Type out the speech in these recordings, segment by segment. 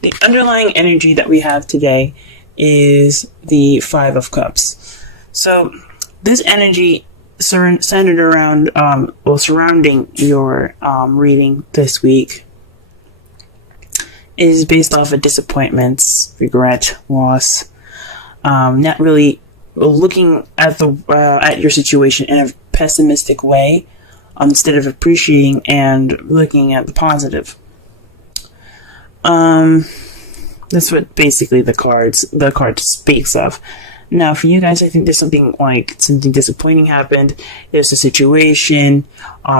the underlying energy that we have today is the Five of Cups. So this energy centered around, surrounding your reading this week is based off of disappointments, regret, loss, not really looking at at your situation in a pessimistic way, instead of appreciating and looking at the positive. That's what basically the card speaks of. Now, for you guys, I think there's something disappointing happened. There's a situation,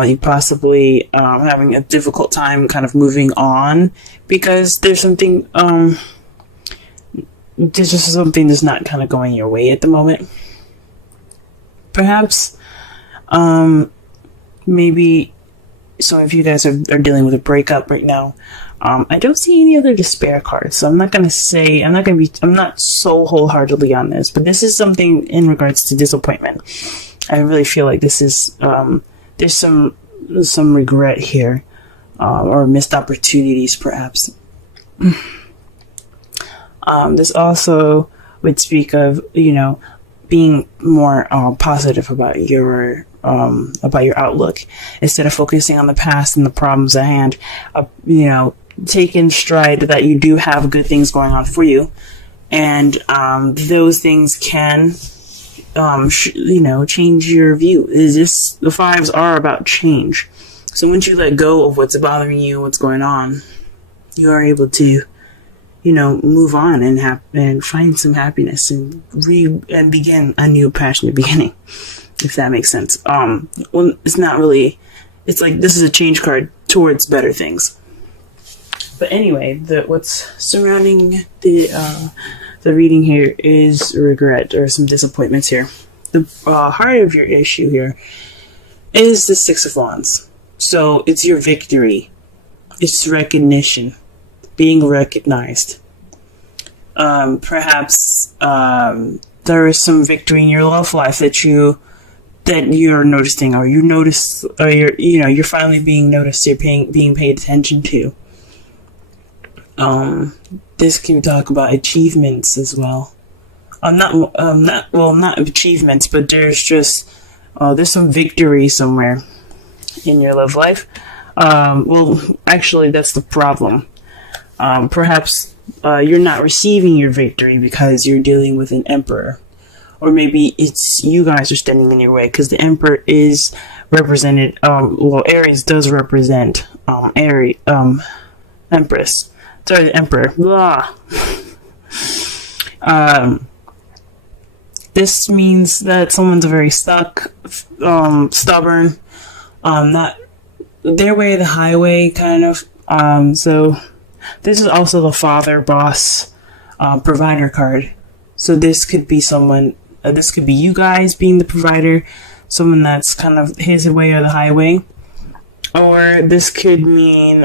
you possibly having a difficult time kind of moving on because there's something, there's just something that's not kind of going your way at the moment. Perhaps, maybe some of you guys are dealing with a breakup right now. I don't see any other despair cards, so I'm not so wholeheartedly on this, but this is something in regards to disappointment. I really feel like this is, there's some regret here, or missed opportunities perhaps. This also would speak of, being more positive about your outlook instead of focusing on the past and the problems at hand. Take in stride that you do have good things going on for you, and those things can, change your view. The fives are about change. So once you let go of what's bothering you, what's going on, you are able to, move on and find some happiness and begin a new passionate beginning, if that makes sense. Well, it's not really. It's like this is a change card towards better things. But anyway, what's surrounding the reading here is regret or some disappointments here. The heart of your issue here is the Six of Wands. So it's your victory. It's recognition. Being recognized. Perhaps there is some victory in your love life that you're noticing, or you're finally being noticed. You're being paid attention to. This can talk about achievements as well. Not achievements, but there's just there's some victory somewhere in your love life. Actually, that's the problem. Perhaps you're not receiving your victory because you're dealing with an emperor. Or maybe it's you guys are standing in your way, because the emperor is represented, Aries does represent Empress. Sorry, the emperor. Blah. This means that someone's very stuck, stubborn, not their way of the highway, kind of. So this is also the father, boss, provider card. So this could be someone, this could be you guys being the provider, someone that's kind of his way or the highway. Or this could mean,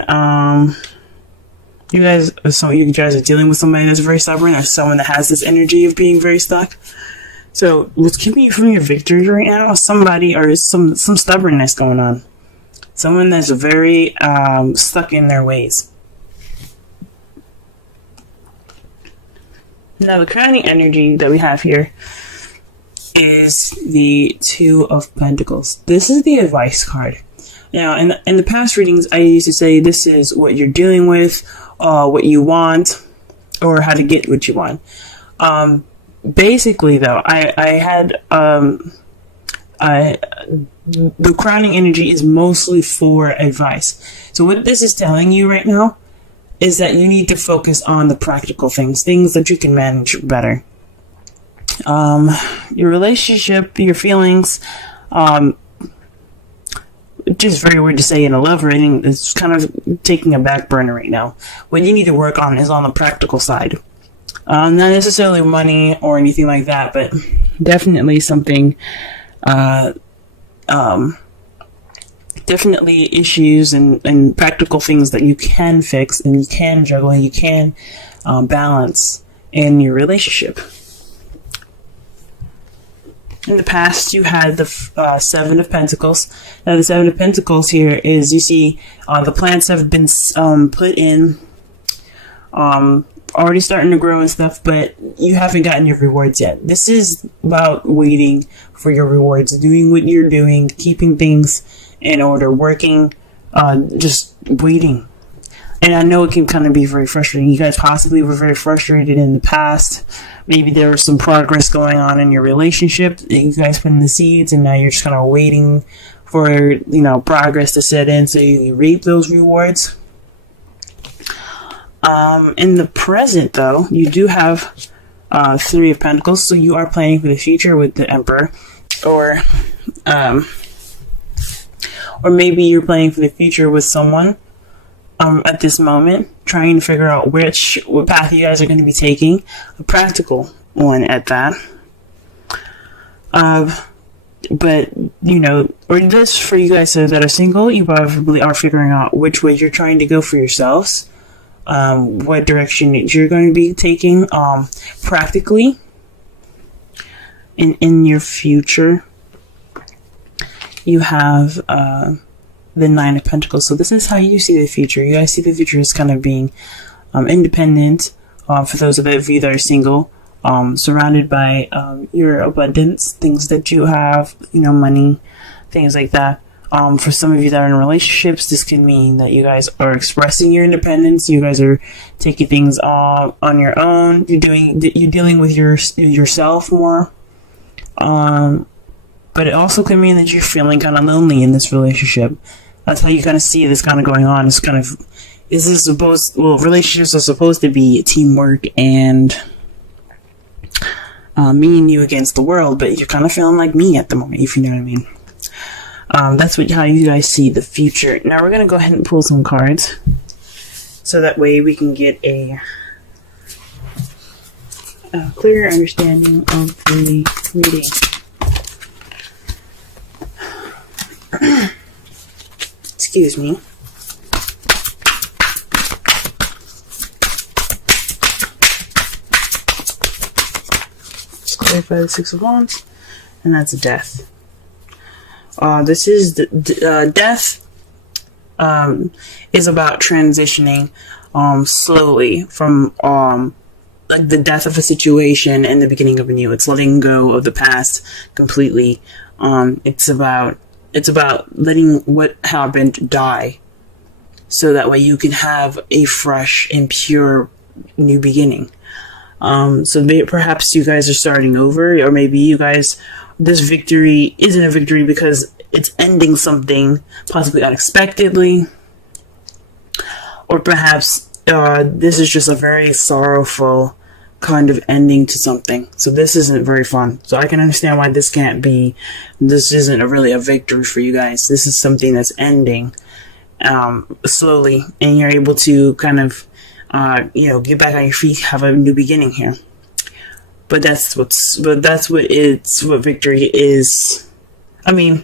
you guys are dealing with somebody that's very stubborn, or someone that has this energy of being very stuck. So what's keeping you from your victory right now is somebody or some stubbornness going on. Someone that's very stuck in their ways. Now the crowning energy that we have here is the Two of Pentacles. This is the advice card. Now, in the past readings, I used to say this is what you're dealing with, what you want, or how to get what you want. Basically, though, the crowning energy is mostly for advice. So what this is telling you right now is that you need to focus on the practical things that you can manage better. Your relationship, your feelings, just very weird to say in a love reading, it's kind of taking a back burner right now. What you need to work on is on the practical side. Not necessarily money or anything like that, but definitely something, definitely issues and practical things that you can fix and you can juggle and you can balance in your relationship. In the past, you had the Seven of Pentacles. Now, the Seven of Pentacles here is, you see, the plants have been put in already starting to grow and stuff, but you haven't gotten your rewards yet. This is about waiting for your rewards, doing what you're doing, keeping things in order, working, just waiting. And I know it can kind of be very frustrating. You guys possibly were very frustrated in the past. Maybe there was some progress going on in your relationship. You guys put in the seeds, and now you're just kind of waiting for, progress to set in so you reap those rewards. In the present, though, you do have Three of Pentacles, so you are planning for the future with the Emperor, or maybe you're planning for the future with someone at this moment, trying to figure out what path you guys are going to be taking, a practical one at that. But, or this for you guys that are single, you probably are figuring out which way you're trying to go for yourselves. What direction you're going to be taking practically in your future. You have the Nine of Pentacles. So this is how you see the future. You guys see the future as kind of being independent, for those of you that are single, surrounded by your abundance, things that you have, money, things like that. For some of you that are in relationships, this can mean that you guys are expressing your independence. You guys are taking things on your own. You're dealing with yourself more. But it also can mean that you're feeling kind of lonely in this relationship. That's how you kind of see this kind of going on. It's kind of, relationships are supposed to be teamwork and me and you against the world, but you're kind of feeling like me at the moment, if you know what I mean. That's how you guys see the future. Now we're going to go ahead and pull some cards, so that way we can get a clearer understanding of the reading. Excuse me. Just clarify the Six of Wands, and that's Death. This is death. Is about transitioning slowly from like the death of a situation and the beginning of a new. It's letting go of the past completely. It's about letting what happened die, so that way you can have a fresh and pure new beginning. Perhaps you guys are starting over, or maybe you guys, this victory isn't a victory because it's ending something possibly unexpectedly, or perhaps this is just a very sorrowful kind of ending to something. So this isn't very fun. So I can understand why this isn't really a victory for you guys. This is something that's ending slowly, and you're able to kind of get back on your feet, have a new beginning here. But that's what victory is. I mean,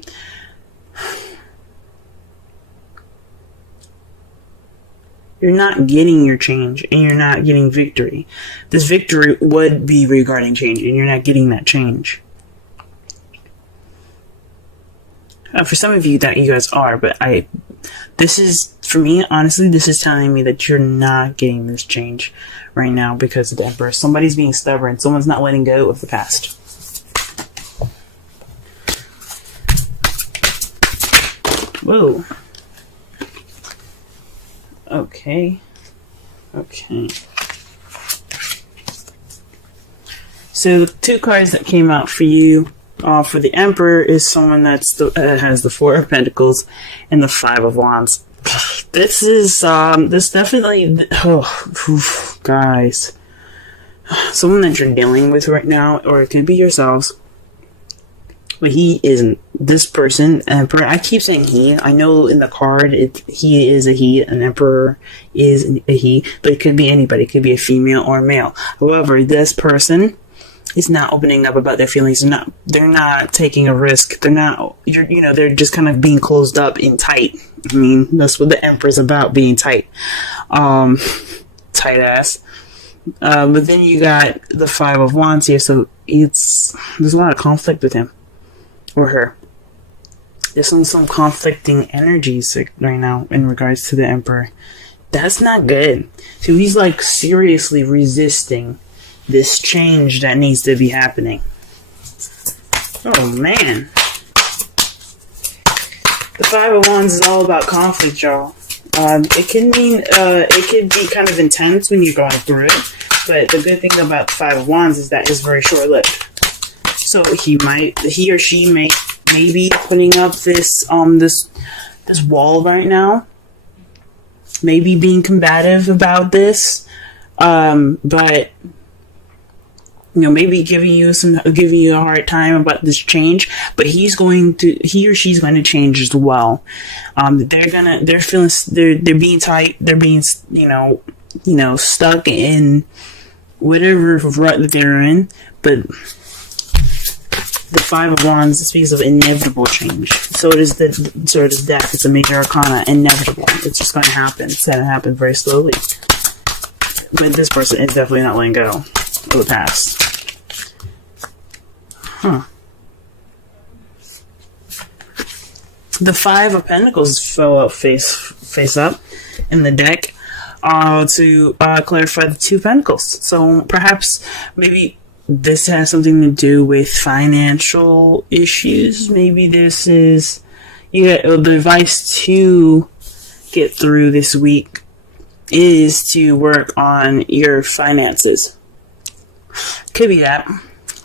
you're not getting your change, and you're not getting victory. This victory would be regarding change, and you're not getting that change. For some of you that you guys are, but for me, honestly, this is telling me that you're not getting this change right now because of the Emperor. Somebody's being stubborn. Someone's not letting go of the past. Whoa. Okay. So the two cards that came out for you, for the Emperor, is someone that has the Four of Pentacles and the Five of Wands. This is definitely, guys, someone that you're dealing with right now, or it could be yourselves. But he isn't. This person, Emperor, I keep saying he. I know in the card, he is a he. An Emperor is a he. But it could be anybody. It could be a female or a male. However, this person is not opening up about their feelings. They're not taking a risk. They're just kind of being closed up and tight. I mean, that's what the Emperor's about, being tight. Tight ass. But then you got the Five of Wands here, so there's a lot of conflict with him. Or her. There's some conflicting energies right now in regards to the Emperor. That's not good. So he's like seriously resisting this change that needs to be happening. Oh man. The Five of Wands is all about conflict, y'all. It could be kind of intense when you're going through it, but the good thing about the Five of Wands is that it's very short-lived. So he or she may be putting up this wall right now, maybe being combative about this, but maybe giving you a hard time about this change, but he or she's going to change as well. They're being tight, they're being, stuck in whatever rut that they're in, but the Five of Wands speaks of inevitable change. So does death. It's a major arcana, inevitable. It's just going to happen. It's going to happen very slowly. But this person is definitely not letting go of the past. The Five of Pentacles fell out face up in the deck to clarify the Two of Pentacles. So perhaps maybe this has something to do with financial issues. Maybe this is the advice to get through this week is to work on your finances. Could be that,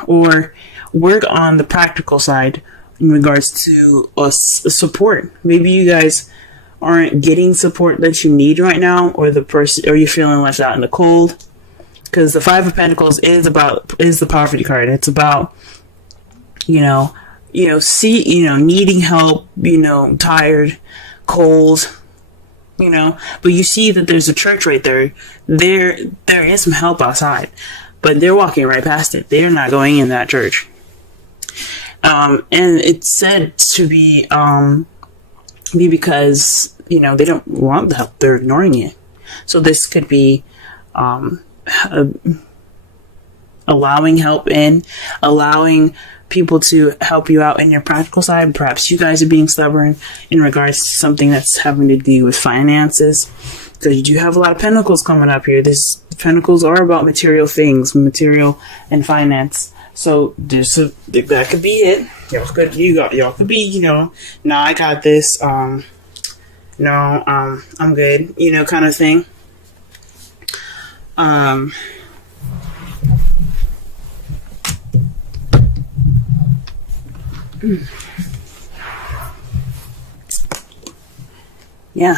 or work on the practical side in regards to support. Maybe you guys aren't getting support that you need right now, or you're feeling left out in the cold. Because the Five of Pentacles is the poverty card. It's about needing help, tired, cold, but you see that there's a church right there. There is some help outside, but they're walking right past it. They're not going in that church. And it's said to be because, they don't want the help. They're ignoring it. So this could be, allowing help in, allowing people to help you out in your practical side. Perhaps you guys are being stubborn in regards to something that's having to do with finances, because you do have a lot of pentacles coming up here. Pentacles are about material things, material and finance. So that could be it. Y'all could be, no, I got this. I'm good, kind of thing. Yeah.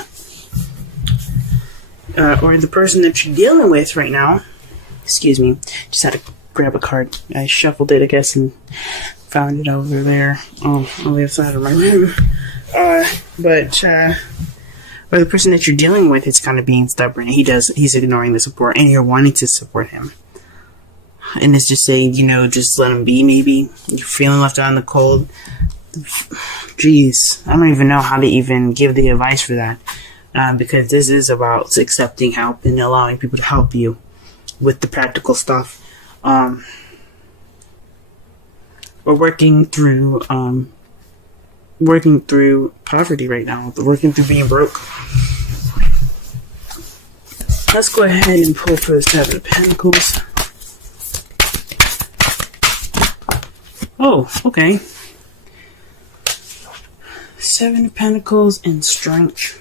Or the person that you're dealing with right now. Excuse me. Just had to grab a card. I shuffled it, I guess, and found it over there on the other side of my room. Or the person that you're dealing with is kind of being stubborn. He's ignoring the support, and you're wanting to support him. And it's just saying, just let him be, maybe. You're feeling left out in the cold. Jeez, I don't even know how to even give the advice for that. Because this is about accepting help and allowing people to help you with the practical stuff. We're working through poverty right now. Working through being broke. Let's go ahead and pull for the Seven of Pentacles. Oh, okay. Seven of Pentacles and Strength.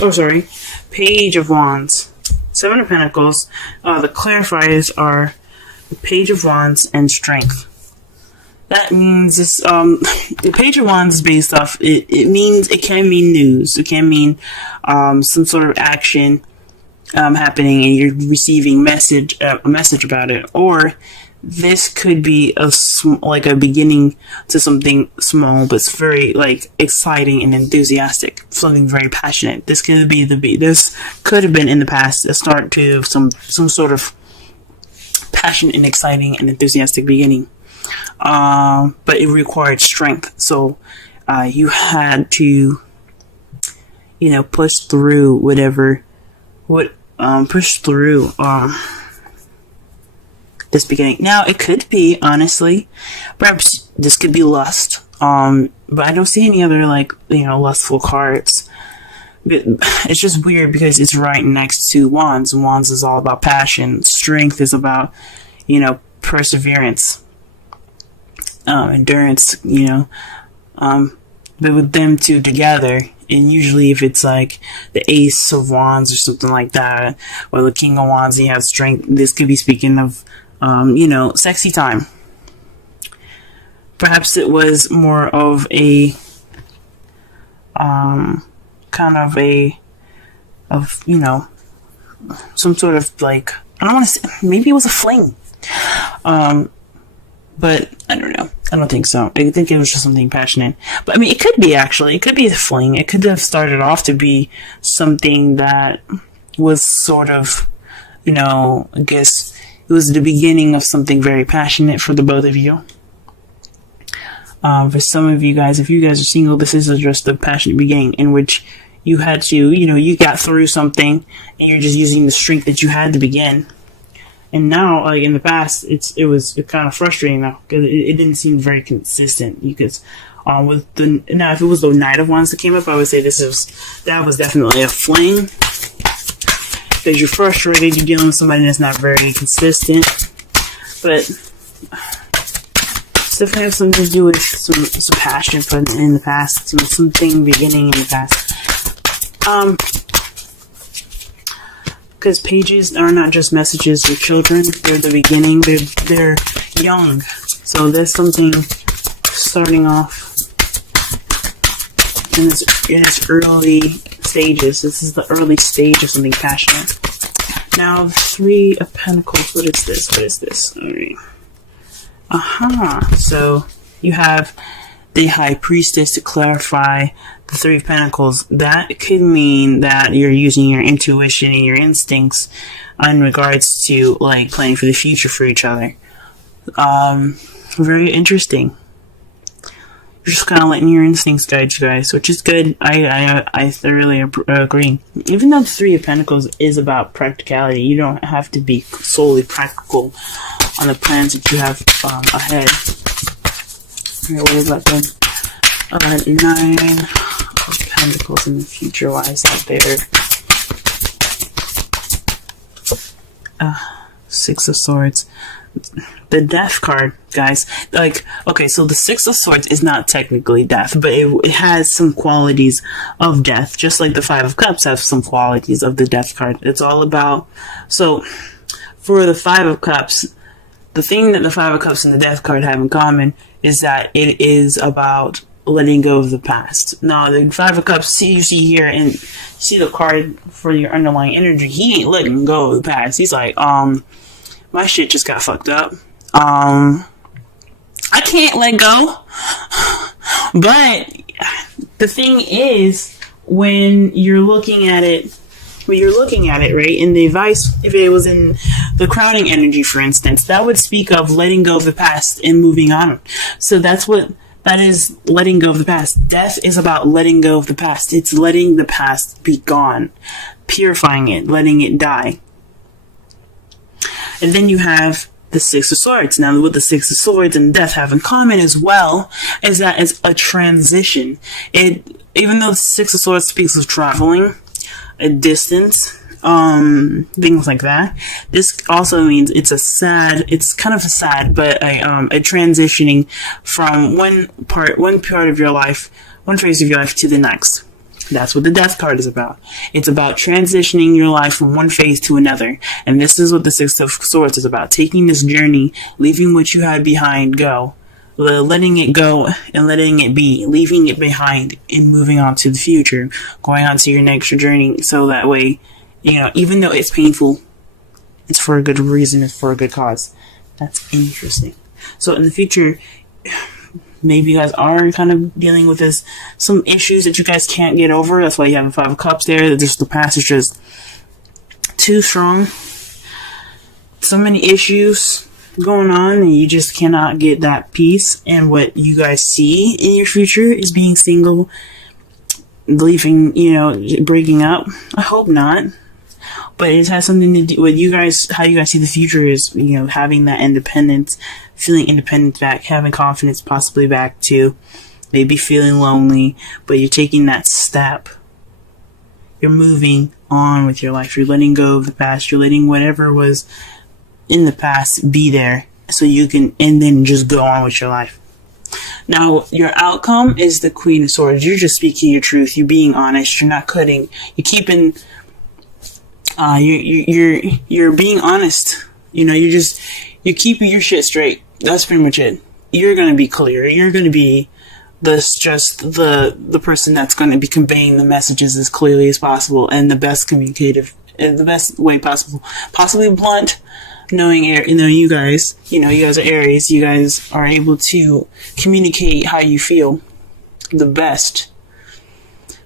Oh, sorry. Page of Wands. Seven of Pentacles. The clarifiers are the Page of Wands and Strength. That means this, the Page of Wands is based off, it can mean news. It can mean some sort of action happening and you're receiving a message about it. Or this could be like a beginning to something small, but it's very exciting and enthusiastic, something very passionate. This could have been in the past a start to some sort of passionate and exciting and enthusiastic beginning. But it required strength. So you had to, push through push through this beginning. Now, it could be, honestly, perhaps this could be lust, but I don't see any other, lustful cards. it's just weird because it's right next to Wands. Wands is all about passion. Strength is about, perseverance, endurance, but with them two together, and usually if it's like the Ace of Wands or something like that, or the King of Wands, and you have strength, this could be speaking of, sexy time. Perhaps it was more of a, some sort of like, I don't want to say, maybe it was a fling. But I don't know. I don't think so. I think it was just something passionate. But I mean, it could be actually. It could be a fling. It could have started off to be something that was sort of, I guess it was the beginning of something very passionate for the both of you. For some of you guys, if you guys are single, this is just a passionate beginning in which you had to, you got through something and you're just using the strength that you had to begin. And now, like in the past, it was kind of frustrating now because it didn't seem very consistent. Because if it was the Knight of Wands that came up, I would say that was definitely a fling. Because you're frustrated, you're dealing with somebody that's not very consistent. But it's definitely have something to do with some passion in the past, something beginning in the past. Because pages are not just messages for children, they're the beginning, they're young. So there's something starting off in its early stages. This is the early stage of something passionate. Now, Three of Pentacles, what is this? Alright. So you have the High Priestess to clarify the Three of Pentacles. That could mean that you're using your intuition and your instincts in regards to like planning for the future for each other. Very interesting. You're just kind of letting your instincts guide you guys, which is good. I thoroughly agree. Even though the Three of Pentacles is about practicality, you don't have to be solely practical on the plans that you have ahead. Alright, what about them? Nine of Pentacles in the future. Why is that there? Six of Swords. The Death card, guys. Like, okay, so the Six of Swords is not technically death, but it has some qualities of death, just like the Five of Cups have some qualities of the Death card. It's all about, so for the Five of Cups, the thing that the Five of Cups and the Death card have in common is that it is about letting go of the past. Now, the Five of Cups, you see here, and see the card for your underlying energy, he ain't letting go of the past. He's like, my shit just got fucked up. I can't let go. But the thing is, when you're looking at it, right, in the advice, if it was in the crowning energy, for instance, that would speak of letting go of the past and moving on. So that is letting go of the past. Death is about letting go of the past. It's letting the past be gone, purifying it, letting it die. And then you have the Six of Swords. Now, what the Six of Swords and Death have in common as well is that it's a transition. Even though the Six of Swords speaks of traveling, a distance, things like that, this also means it's kind of a sad, but a transitioning from one part of your life, one phase of your life to the next. That's what the Death card is about. It's about transitioning your life from one phase to another. And this is what the Six of Swords is about. Taking this journey, leaving what you had behind go. Letting it go and letting it be. Leaving it behind and moving on to the future. Going on to your next journey. So that way, even though it's painful, it's for a good reason. It's for a good cause. That's interesting. So in the future, maybe you guys are kind of dealing with some issues that you guys can't get over. That's why you have the Five of Cups there. Just the past is just too strong. So many issues going on, and you just cannot get that peace. And what you guys see in your future is being single, leaving, breaking up. I hope not. But it has something to do with you guys, how you guys see the future is, having that independence, feeling independent back, having confidence possibly back too, maybe feeling lonely, but you're taking that step You're moving on with your life. You're letting go of the past. You're letting whatever was in the past be there so you can, and then just go on with your life. Now, your outcome is the Queen of Swords. You're just speaking your truth. You're being honest. You're not cutting. You're keeping, you're being honest. You know, you're keeping your shit straight. That's pretty much it. You're going to be clear. You're going to be the person that's going to be conveying the messages as clearly as possible and the best communicative, the best way possible. Possibly blunt, knowing you guys are Aries. You guys are able to communicate how you feel the best.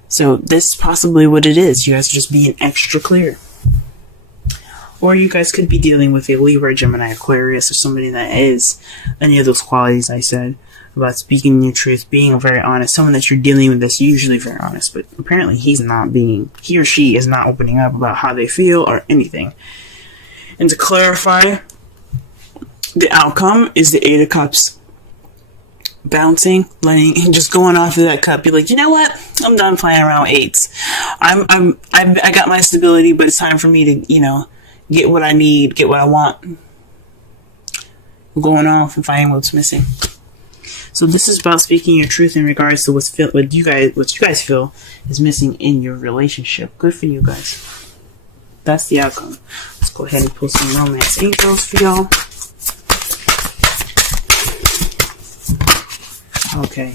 So this is possibly what it is. You guys are just being extra clear. Or you guys could be dealing with a Libra, Gemini, Aquarius, or somebody that is any of those qualities I said about speaking your truth, being very honest. Someone that you're dealing with that's usually very honest, but apparently he or she is not opening up about how they feel or anything. And to clarify, the outcome is the Eight of Cups. Bouncing, and just going off of that cup. You're like, you know what? I'm done playing around with eights. I got my stability, but it's time for me to, get what I need, get what I want. I'm going off and finding what's missing. So this is about speaking your truth in regards to what you guys feel is missing in your relationship. Good for you guys. That's the outcome. Let's go ahead and pull some romance angels for y'all. Okay.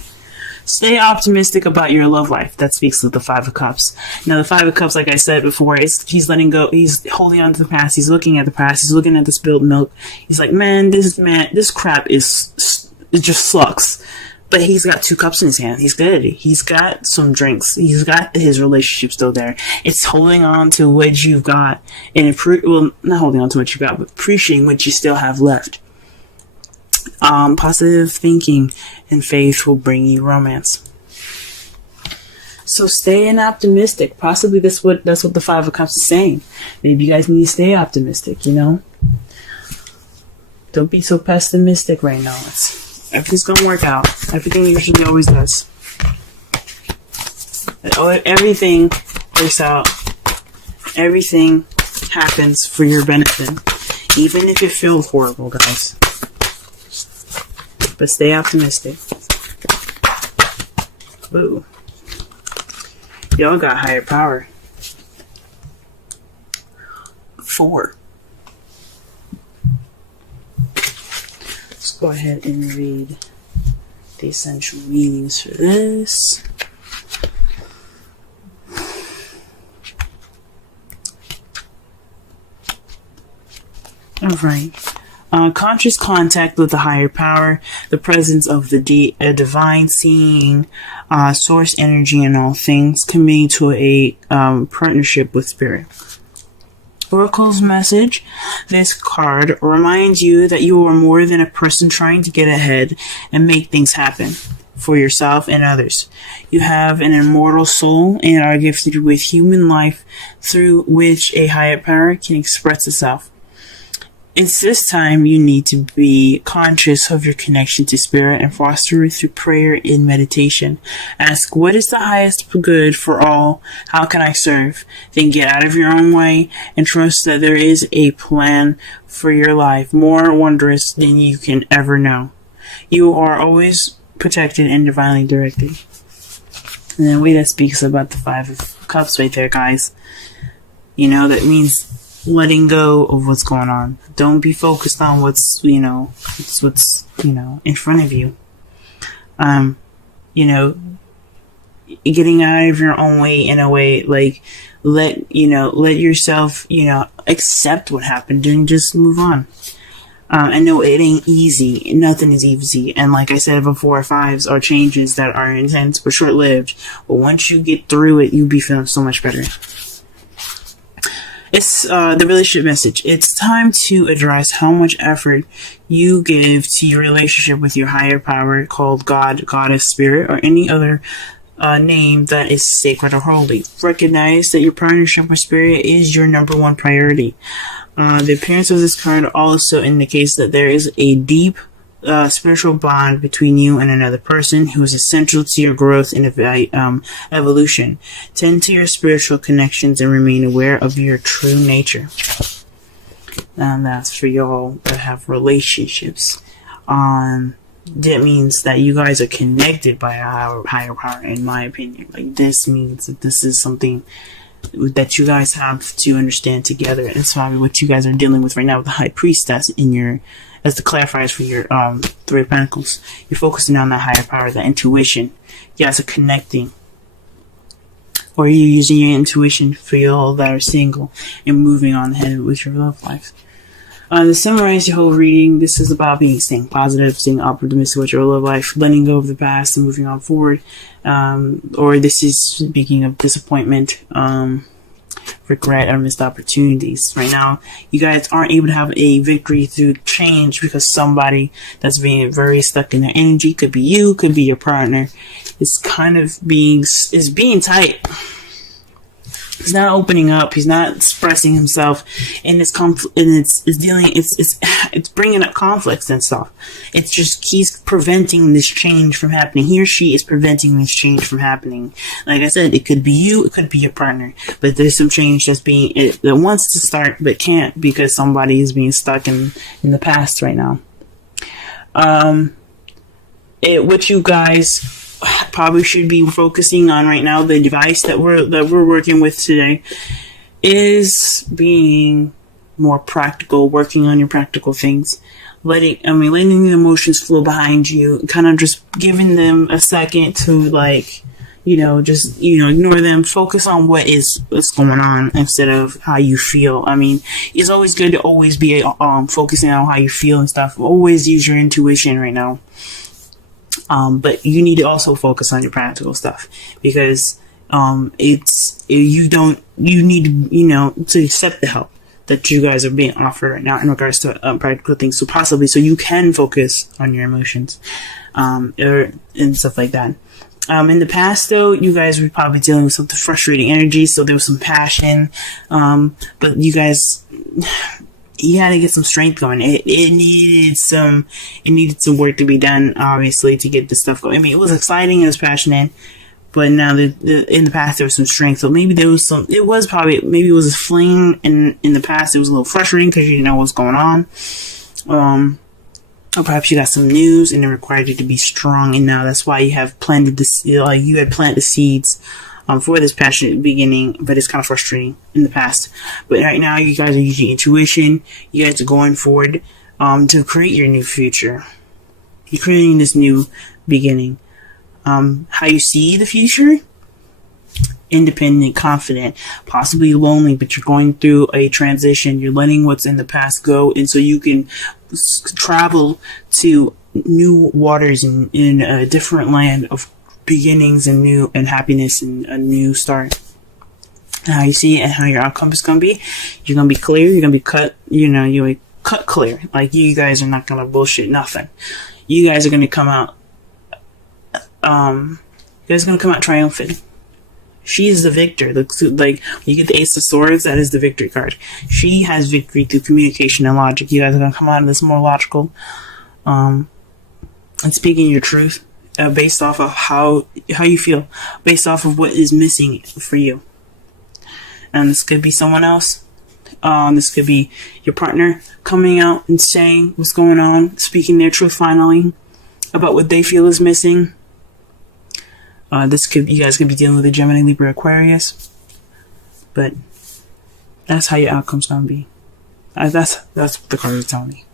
Stay optimistic about your love life. That speaks of the Five of Cups. Now, the Five of Cups, like I said before, he's letting go. He's holding on to the past. He's looking at the past. He's looking at the spilled milk. He's like, this crap it just sucks. But he's got 2 cups in his hand. He's good. He's got some drinks. He's got his relationship still there. It's holding on to what you've got. And not holding on to what you got, but appreciating what you still have left. Positive thinking and faith will bring you romance. So staying optimistic. Possibly that's what the Five of Cups is saying. Maybe you guys need to stay optimistic, Don't be so pessimistic right now. Everything's gonna work out. Everything usually always does. Everything works out. Everything happens for your benefit. Even if it feels horrible, guys. But stay optimistic. Ooh. Y'all got higher power. 4. Let's go ahead and read the essential meanings for this. Alright. Conscious contact with the higher power, the presence of the divine, seeing source energy in all things, committing to a partnership with spirit. Oracle's message. This card reminds you that you are more than a person trying to get ahead and make things happen for yourself and others. You have an immortal soul and are gifted with human life through which a higher power can express itself. It's this time you need to be conscious of your connection to spirit and foster it through prayer and meditation. Ask, what is the highest good for all? How can I serve? Then get out of your own way and trust that there is a plan for your life more wondrous than you can ever know. You are always protected and divinely directed. And the way that speaks about the Five of Cups right there, guys. That means letting go of what's going on. Don't be focused on what's in front of you. Getting out of your own way in a way, like, let yourself, accept what happened and just move on. I know it ain't easy. Nothing is easy. And like I said before, 5s are changes that are intense but short-lived. But once you get through it, you'll be feeling so much better. It's the relationship message. It's time to address how much effort you give to your relationship with your higher power, called God, Goddess, Spirit, or any other name that is sacred or holy. Recognize that your partnership with Spirit is your number 1 priority. The appearance of this card also indicates that there is a deep spiritual bond between you and another person who is essential to your growth and evolution. Tend to your spiritual connections and remain aware of your true nature. And that's for y'all that have relationships. That means that you guys are connected by a higher power, in my opinion. Like, this means that this is something that you guys have to understand together. And it's probably what you guys are dealing with right now with the High Priestess in your, as the clarifiers for your Three of Pentacles. You're focusing on that higher power, that intuition. You guys are connecting. Or you're using your intuition for y'all that are single and moving on ahead with your love life. To summarize your whole reading, this is about staying positive, staying optimistic with your love life, letting go of the past and moving on forward. Or this is speaking of disappointment, regret, or missed opportunities. Right now, you guys aren't able to have a victory through change because somebody that's being very stuck in their energy, could be you, could be your partner, is kind of being tight. He's not opening up. He's not expressing himself, and it's bringing up conflicts and stuff. It's just he's preventing this change from happening. He or she is preventing this change from happening. Like I said, it could be you, it could be your partner, but there's some change that wants to start but can't because somebody is being stuck in the past right now. What you guys probably should be focusing on right now, the device that we're working with today, is being more practical, working on your practical things, letting the emotions flow behind you, kind of just giving them a second to ignore them, focus on what's going on instead of how you feel. It's always good to always be focusing on how you feel and stuff. Always use your intuition right now. But you need to also focus on your practical stuff because you need to accept the help that you guys are being offered right now in regards to practical things. So you can focus on your emotions and stuff like that. In the past, though, you guys were probably dealing with some frustrating energy, so there was some passion. But you guys, you had to get some strength going. It needed some work to be done, obviously, to get this stuff going. It was exciting, it was passionate, but now in the past there was some strength. So maybe maybe it was a fling, and in the past it was a little frustrating because you didn't know what's going on. Or perhaps you got some news and it required you to be strong, and now that's why you have planted you had planted the seeds for this passionate beginning, but it's kind of frustrating in the past. But right now, you guys are using intuition. You guys are going forward to create your new future. You're creating this new beginning. How you see the future? Independent, confident, possibly lonely, but you're going through a transition. You're letting what's in the past go, and so you can travel to new waters in a different land of beginnings and happiness and a new start. And how you see it and how your outcome is going to be, you're going to be clear, you're going to be cut, you're cut clear. Like, you guys are not going to bullshit nothing. You guys are going to come out, triumphant. She is the victor. Like, you get the Ace of Swords, that is the victory card. She has victory through communication and logic. You guys are going to come out of this more logical, and speaking your truth. Based off of how you feel, based off of what is missing for you. And this could be someone else. This could be your partner coming out and saying what's going on, speaking their truth finally about what they feel is missing. You guys could be dealing with a Gemini, Libra, Aquarius. But that's how your outcome's gonna be. That's what the cards are telling me.